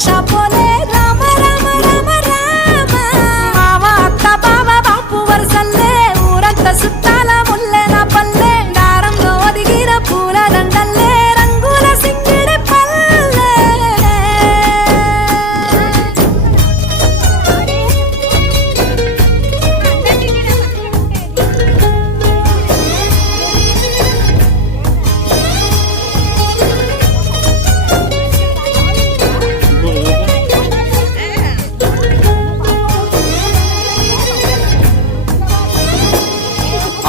షాపోలే రామ రామ రామ రామ మావ అత్త బావ బాపు వరసల్లే ఊరంత సుట్టాల ముల్లె నా పల్లె దారంలో ఒదిగిన పూల దండల్లే రంగుల సింగిడి పల్లె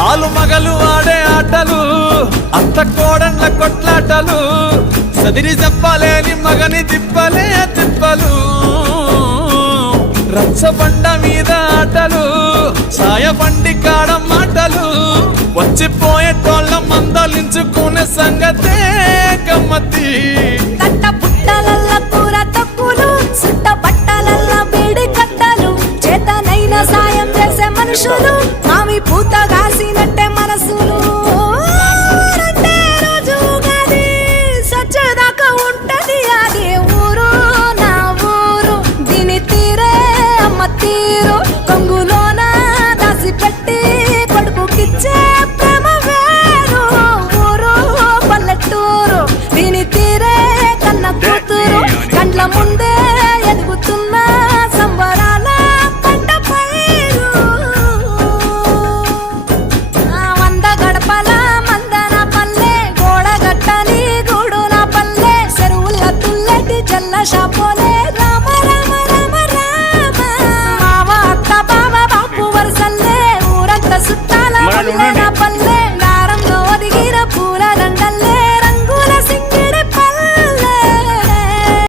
ఆలు మగలు ఆడే ఆటలు అత్త కోడన్ల కొట్లాటలు సదిరి చెప్పలేని మగని తిప్పలే తిప్పలు రచ్చబండ మీద ఆటలు సాయబండి కాడ మాటలు వచ్చిపోయేటోళ్ళ మందలించుకునే సంగతే గమ్మతి తట్ట పుట్టలల్ల కూర తక్కులు సుట్ట బట్టలల్ల వేడి కట్టలు చేతనైన సాయం చేసే మనుషులు మావి పూత కాసినట్టే మనసులు రెండే రోజు గది సచ్చేదాకా ఉంటది అది ఊరు నా ఊరు దీని తీరే అమ్మ తీరు కొంగులోన దాసి పెట్టి కొడుకుకిచ్చే ప్రేమ వేరు ఊరు పల్లెటూరు దీని తీరే కన్న కూతురు కండ్ల ముందే ఎదుగుతున్న సంబరాల పంట పైరు వంద గడపల మందన పల్లె గోడ గట్టని గూడు నా పల్లె చెరువుల తుల్లటి జల్ల షాపోలే రామ రామ రామ రామ మావ అత్త బావ బాపు వరసల్లే ఊరంత సుట్టాల ముల్లె నా